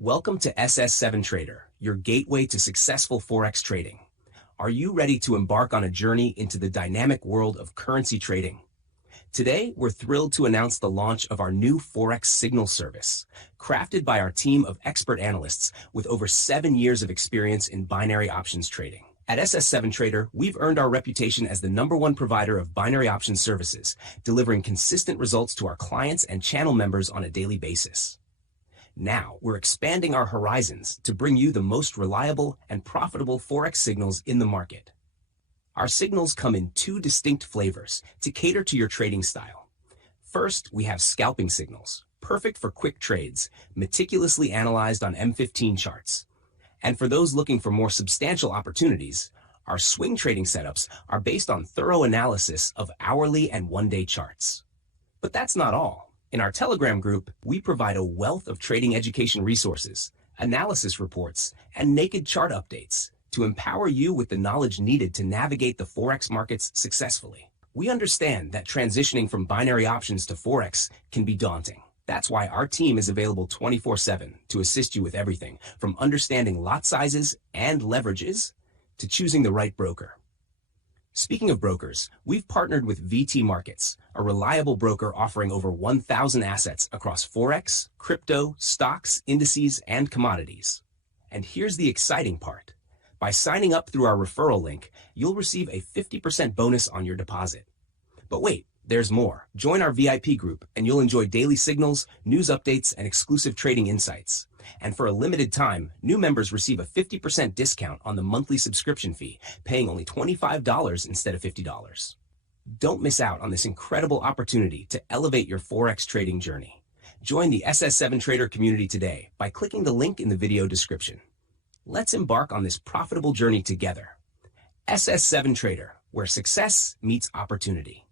Welcome to SS7Trader, your gateway to successful Forex trading. Are you ready to embark on a journey into the dynamic world of currency trading? Today, we're thrilled to announce the launch of our new Forex Signal service, crafted by our team of expert analysts with over 7 years of experience in binary options trading. At SS7Trader, we've earned our reputation as the #1 provider of binary options services, delivering consistent results to our clients and channel members on a daily basis. Now, we're expanding our horizons to bring you the most reliable and profitable Forex signals in the market. Our signals come in 2 distinct flavors to cater to your trading style. First, we have scalping signals, perfect for quick trades, meticulously analyzed on M15 charts. And for those looking for more substantial opportunities, our swing trading setups are based on thorough analysis of hourly and one-day charts. But that's not all. In our Telegram group, we provide a wealth of trading education resources, analysis reports, and naked chart updates to empower you with the knowledge needed to navigate the Forex markets successfully. We understand that transitioning from binary options to Forex can be daunting. That's why our team is available 24/7 to assist you with everything from understanding lot sizes and leverages to choosing the right broker. Speaking of brokers, we've partnered with VT Markets, a reliable broker offering over 1,000 assets across Forex, crypto, stocks, indices, and commodities. And here's the exciting part. By signing up through our referral link, you'll receive a 50% bonus on your deposit. But wait, there's more. Join our VIP group and you'll enjoy daily signals, news updates, and exclusive trading insights. And for a limited time, new members receive a 50% discount on the monthly subscription fee, paying only $25 instead of $50. Don't miss out on this incredible opportunity to elevate your Forex trading journey. Join the SS7Trader community today by clicking the link in the video description. Let's embark on this profitable journey together. SS7Trader, where success meets opportunity.